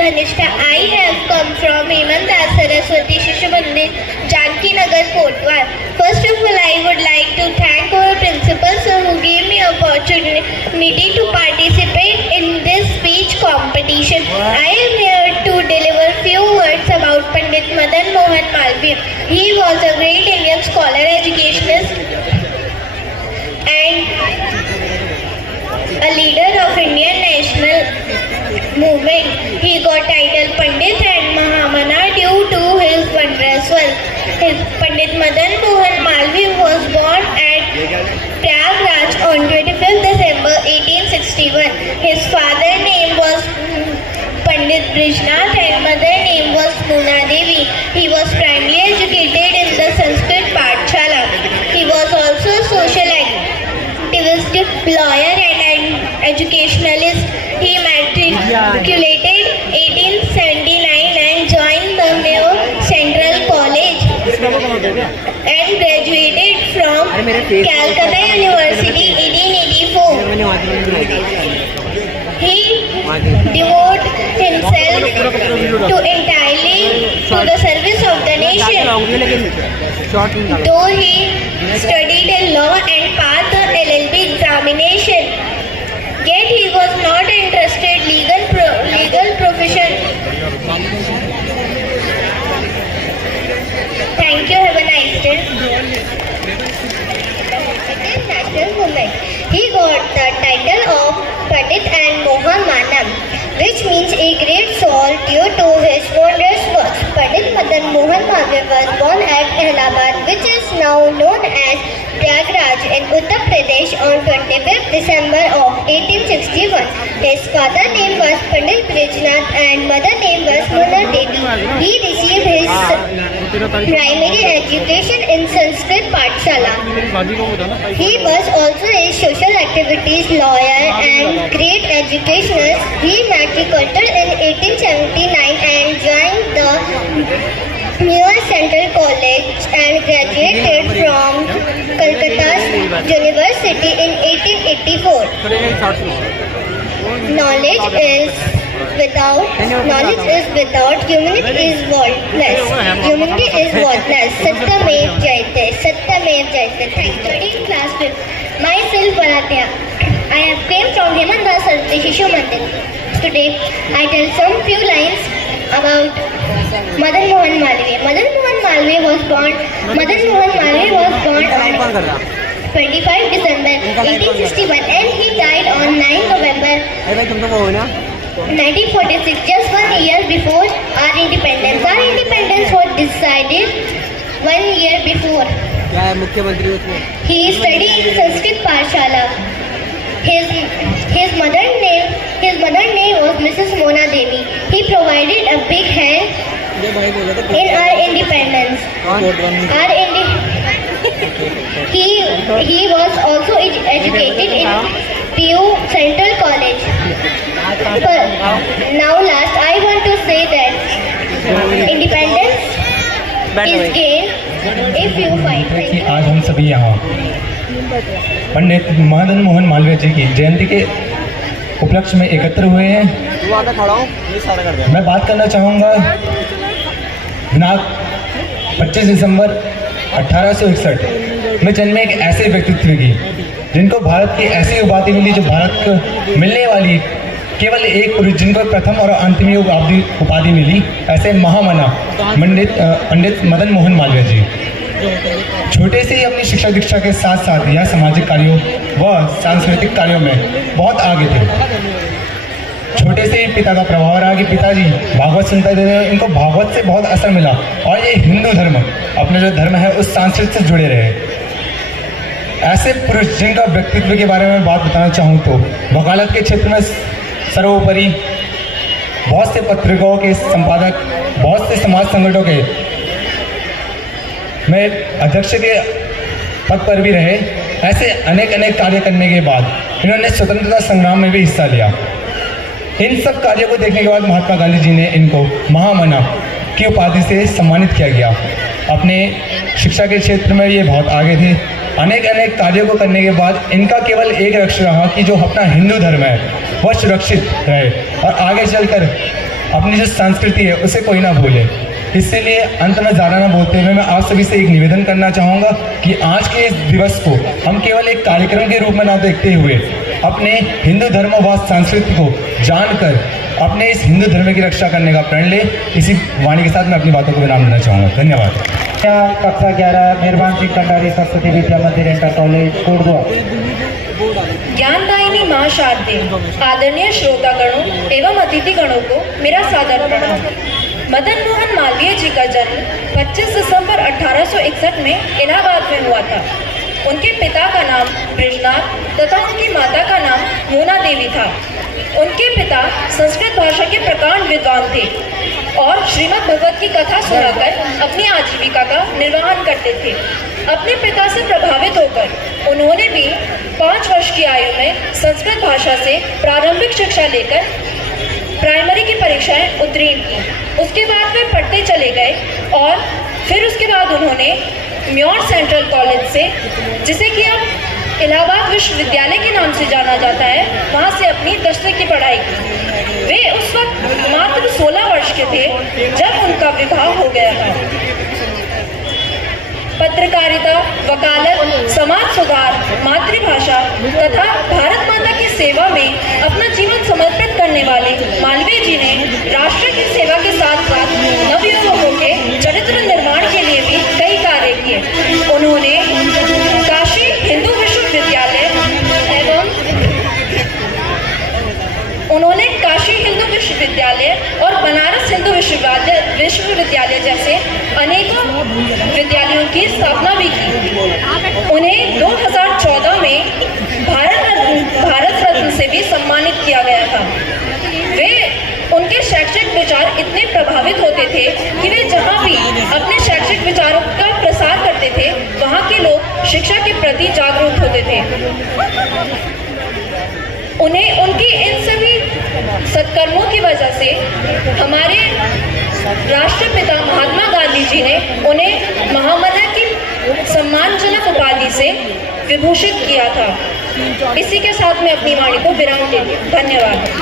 Dhanishta. I have come from Hemandas Saraswati Shishu Mandir, Janki Nagar, Kotwal. First of all, I would like to thank our principals who gave me opportunity to participate in this speech competition. I am here to deliver few words about Pandit Madan Mohan Malviya. He was a great Indian scholar, educationist, and a leader of Indian national movement. He got title Pandit and Mahamana due to his wondrous work. Pandit Madan Mohan Malviya was born at Prayagraj on 25th December 1861. His father's name was Pandit Brijnath and mother's name was Muna Devi. He was primarily educated in the Sanskrit Pathshala. He was also a social activist, lawyer and educationalist. He matriculated 1879 and joined the Mayo Central College and graduated from Calcutta University 1884. He devoted himself to entirely to the service of the nation. Though he studied law and passed the LLB examination, yet he was not interested in legal profession. Thank you. Have a nice day. National movement. He got the title of Pandit and Mahamana, which means a great soul due to his wondrous works. Pandit Madan Mohan Malviya was born at Allahabad, which is now known as Prayagraj in Uttar Pradesh on 25th December of 1861. His father's name was Pandit Brijnath and mother's name was Muna Devi. He received his primary education in Sanskrit Pathshala. He was also a social activities lawyer and great educationist. He matriculated in 1879 and joined the Mayo Central College and graduated from Calcutta University in 1884. Knowledge is without humanity is worthless. Humanity is worthless. Satyamev Jayate. Satyamev Jayate. Thank you. Studying class 5. Myself Valatya. I have came from Hemandas Saraswati Shishu Mandir. Today I tell some few lines about Madan Mohan Malviya. Madan Mohan Malviya was born on 25 December 1861 and he died on 9 November 1946, just 1 year before our independence. Our independence was decided 1 year before. He studied in Sanskrit Pathshala. His mother's name was Mrs. Mona Devi. He provided a big hand in our independence. He was also educated in PU Central College. But now last I want to say that independence is gained if you fight. आज हम सभी यहाँ पंडित मदन मोहन मालवीय जी की जयंती के उपलक्ष्य में एकत्र हुए हैं। मैं बात करना चाहूँगा दिनांक 25 दिसंबर 1861 में जन्मे एक ऐसे व्यक्तित्व की जिनको भारत की ऐसी उपाधि मिली जो भारत को मिलने वाली केवल एक पुरुष जिनको प्रथम और अंतिम उपाधि मिली, ऐसे महामना पंडित मदन मोहन मालवीय जी छोटे से ही अपनी शिक्षा दीक्षा के साथ साथ यह सामाजिक कार्यों व सांस्कृतिक कार्यों में बहुत आगे थे। छोटे से ही पिता का प्रभाव रहा कि पिताजी भागवत सुनते थे, इनको भागवत से बहुत असर मिला और ये हिंदू धर्म अपने जो धर्म है उस संस्कृति से जुड़े रहे। ऐसे पुरुष जिनका व्यक्तित्व के बारे में बात बताना चाहूँ तो वकालत के क्षेत्र में सर्वोपरि बहुत से पत्रिकाओं के संपादक, बहुत से समाज संगठनों के में अध्यक्ष के पद पर भी रहे। ऐसे अनेक कार्य करने के बाद इन्होंने स्वतंत्रता संग्राम में भी हिस्सा लिया। इन सब कार्यों को देखने के बाद महात्मा गांधी जी ने इनको महामना की उपाधि से सम्मानित किया गया। अपने शिक्षा के क्षेत्र में ये बहुत आगे थे। अनेक कार्यों को करने के बाद इनका केवल एक लक्ष्य रहा कि जो अपना हिंदू धर्म है वह सुरक्षित रहे और आगे चलकर अपनी जो संस्कृति है उसे कोई ना भूले। इसीलिए अंत में ज़्यादा ना बोलते हुए मैं आप सभी से एक निवेदन करना चाहूँगा कि आज के इस दिवस को हम केवल एक कार्यक्रम के रूप में ना देखते हुए अपने हिंदू धर्म व संस्कृति को जानकर अपने इस हिंदू धर्म की रक्षा करने का प्रण ले। इसी वाणी के साथ मैं अपनी बातों को विराम देना चाहूँगा। धन्यवाद। कक्षा 11 मेहरबान सिंह कंडारी सरस्वती विद्या मंदिर इंटर कॉलेज कोटद्वार। ज्ञानदायिनी माँ शारदे, आदरणीय श्रोतागणों एवं अतिथिगणों को मेरा सादर प्रणाम। मदन मोहन मालवीय जी का जन्म 25 दिसंबर 1861 में इलाहाबाद में हुआ था। उनके पिता का नाम बृजनाथ तथा उनकी माता का नाम मोना देवी था। उनके पिता संस्कृत भाषा के प्रकांड विद्वान थे और श्रीमद् भगवत की कथा सुनाकर अपनी आजीविका का निर्वहन करते थे। अपने पिता से प्रभावित होकर उन्होंने भी 5 वर्ष की आयु में संस्कृत भाषा से प्रारंभिक शिक्षा लेकर प्राइमरी की परीक्षाएं उत्तीर्ण की। उसके बाद वे पढ़ते चले गए और फिर उसके बाद उन्होंने म्योर सेंट्रल कॉलेज से, जिसे कि अब इलाहाबाद विश्वविद्यालय के नाम से जाना जाता है, वहाँ से अपनी 10वीं की पढ़ाई की। वे उस वक्त मात्र 16 वर्ष के थे जब उनका विवाह हो गया था। पत्रकारिता, वकालत, समाज सुधार, मातृभाषा तथा भारत माता की सेवा में अपना जीवन समर्पित करने वाले मालवीय जी ने राष्ट्र की सेवा के साथ साथ नवयुवकों के चरित्र निर्माण के लिए भी कई कार्य किए। उन्होंने काशी हिंदू विश्वविद्यालय और बनारस हिंदू विश्वविद्यालय जैसे अनेकों विद्यालयों की स्थापना भी की। उन्हें 2014 में भारत रत्न से भी सम्मानित किया गया था। वे उनके शैक्षिक विचार इतने प्रभावित होते थे कि वे जहाँ भी अपने शैक्षिक विचारों का प्रसार करते थे वहाँ के लोग शिक्षा के प्रति जागरूक होते थे। उन्हें उनकी इन सभी सत्कर्मों की वजह से हमारे राष्ट्रपिता महात्मा गांधी जी ने उन्हें महामना की सम्मानजनक उपाधि से विभूषित किया था। इसी के साथ मैं अपनी वाणी को विराम देती हूँ। धन्यवाद।